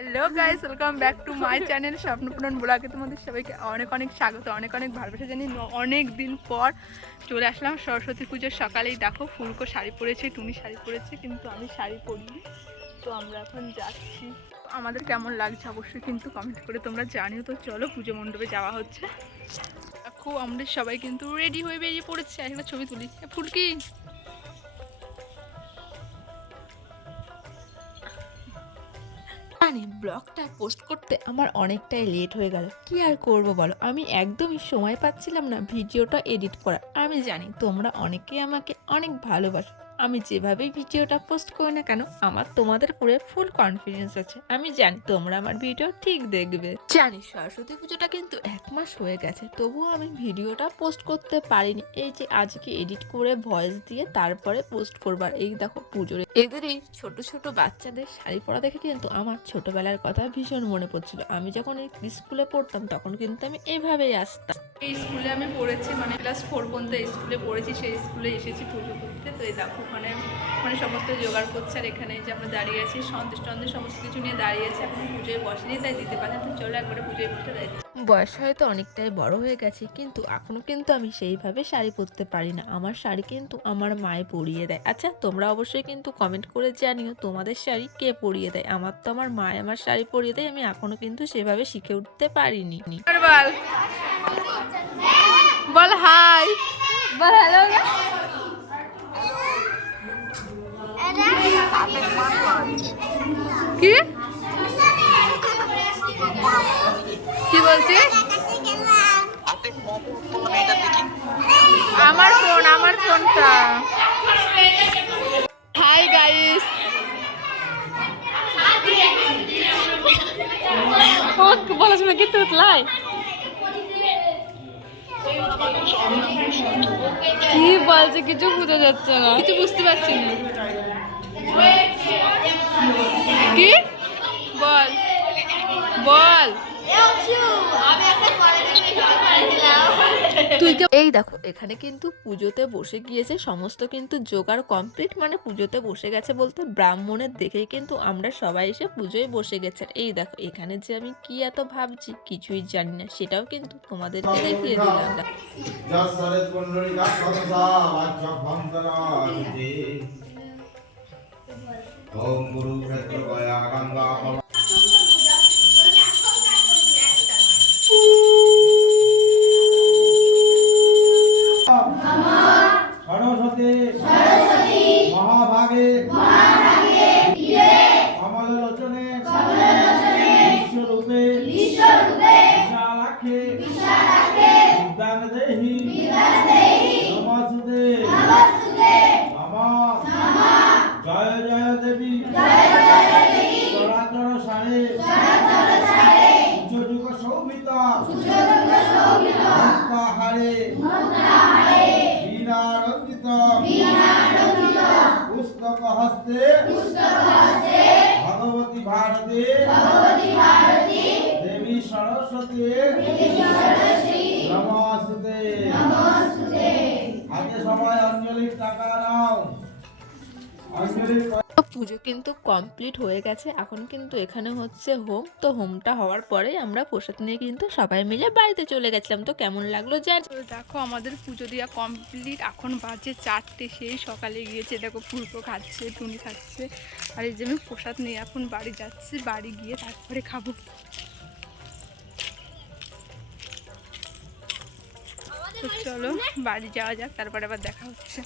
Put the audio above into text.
Hello guys welcome back to my channel Swapnapuran ব্লগে তোমাদের সবাইকে অনেক অনেক স্বাগত, অনেক অনেক ভালোবাসা জানি অনেক দিন পর চলে আসলাম। সরস্বতী পুজোর সকালেই দেখো ফুলকো শাড়ি পরেছে, টুনি শাড়ি পরেছে, কিন্তু আমি শাড়ি পরিনি। তো আমরা এখন যাচ্ছি। আমাদের কেমন লাগছে অবশ্যই কিন্তু কমেন্ট করে তোমরা জানিও। তো চলো পুজো মণ্ডপে যাওয়া হচ্ছে। দেখো, আমাদের সবাই কিন্তু রেডি হয়ে বেরিয়ে পড়েছে। একটা ছবি তুলি। ফুলকি! মানে ব্লগটা পোস্ট করতে আমার অনেকটাই লেট হয়ে গেল। কি আর করব বলো? আমি একদমই সময় পাচ্ছিলাম না ভিডিওটা এডিট করার। আমি জানি তোমরা অনেকেই আমাকে অনেক ভালোবাসো। আমি যেভাবেই ভিডিওটা পোস্ট করি না কেন আমার তোমাদের উপরে ফুল কনফিডেন্স আছে। আমি জানি তোমরা আমার ভিডিও ঠিক দেখবে। জানি সরস্বতী পুজোটা কিন্তু এক মাস হয়ে গেছে তবুও আমি ভিডিওটা পোস্ট করতে পারিনি। এই যে আজকে এডিট করে ভয়েস দিয়ে তারপরে পোস্ট করবার এই দেখো পুজোর এদের এই ছোট ছোট বাচ্চাদের শাড়ি পরা দেখে কিন্তু আমার ছোটবেলার কথা ভীষণ মনে পড়ছিল। আমি যখন এই স্কুলে পড়তাম তখন কিন্তু আমি এভাবেই আসতাম। এই স্কুলে আমি পড়েছি মানে ক্লাস ফোর পর্যন্ত এই স্কুলে পড়েছি সেই স্কুলে এসেছি পুজো করতে তো এই দেখো ওখানে মানে সমস্ত জোগাড় করছে আর এখানে যে আমরা দাঁড়িয়ে আছি সন্দেশ টন্দেশ সমস্ত কিছু নিয়ে দাঁড়িয়ে আছে এখন পুজোয় বসেনি তাই দিতে পারে না। তো চলো একবারে পুজোয় বসে দেয় বয়স হয়তো অনেকটাই বড় হয়ে গেছে কিন্তু এখনও কিন্তু আমি সেইভাবে শাড়ি পরতে পারি না। আমার শাড়ি কিন্তু আমার মায়ে পরিয়ে দেয়। আচ্ছা তোমরা অবশ্যই কিন্তু কমেন্ট করে জানিও তোমাদের শাড়ি কে পরিয়ে দেয়। আমার তো আমার মায় আমার শাড়ি পরিয়ে দেয় আমি এখনও কিন্তু সেভাবে শিখে উঠতে পারিনি। বল। হাই বল হ্যালো কি? কি বলছিস আমার ফোন আমার ফোনটা হাই গাইস বলা শুনে কি তুতলাই কি বলছে কিছু বুঝা যাচ্ছে না। কিছু বুঝতে পারছি না কি বল বল তুই এই দেখো এখানে কিন্তু পুজোতে বসে গিয়েছে সমস্ত কিন্তু জোগাড় কমপ্লিট মানে পুজোতে বসে গেছে বলতে ব্রাহ্মণের দেখেই কিন্তু আমরা সবাই এসে পুজোয় বসে গেছে। এই দেখো এখানে যে আমি কি এত ভাবছি কিছুই জানি না সেটাও কিন্তু তোমাদেরকে দেখিয়ে দিলাম। গয়া গঙ্গা পুস্তক হস্তে ভগবতী ভারতী দেবী সরস্বতী নমস্তে আগে সবাই অঞ্জলির টাকা নাও পুজো কিন্তু কমপ্লিট হয়ে গেছে। এখন কিন্তু এখানে হচ্ছে হোম। তো হোমটা হওয়ার পরে আমরা প্রসাদ নিয়ে কিন্তু সবাই মিলে বাড়িতে চলে গেছিলাম। তো কেমন লাগল তো দেখো আমাদের পুজো দেওয়া কমপ্লিট এখন বাজে চারটে, সেই সকালে গিয়েছে। দেখো ফুলকো খাচ্ছে টুনি খাচ্ছে। আর এই যে আমি প্রসাদ নিয়ে এখন বাড়ি যাচ্ছি। বাড়ি গিয়ে তারপরে খাব। তো চলো, বাড়ি যাওয়া যাক। তারপরে আবার দেখা হচ্ছে।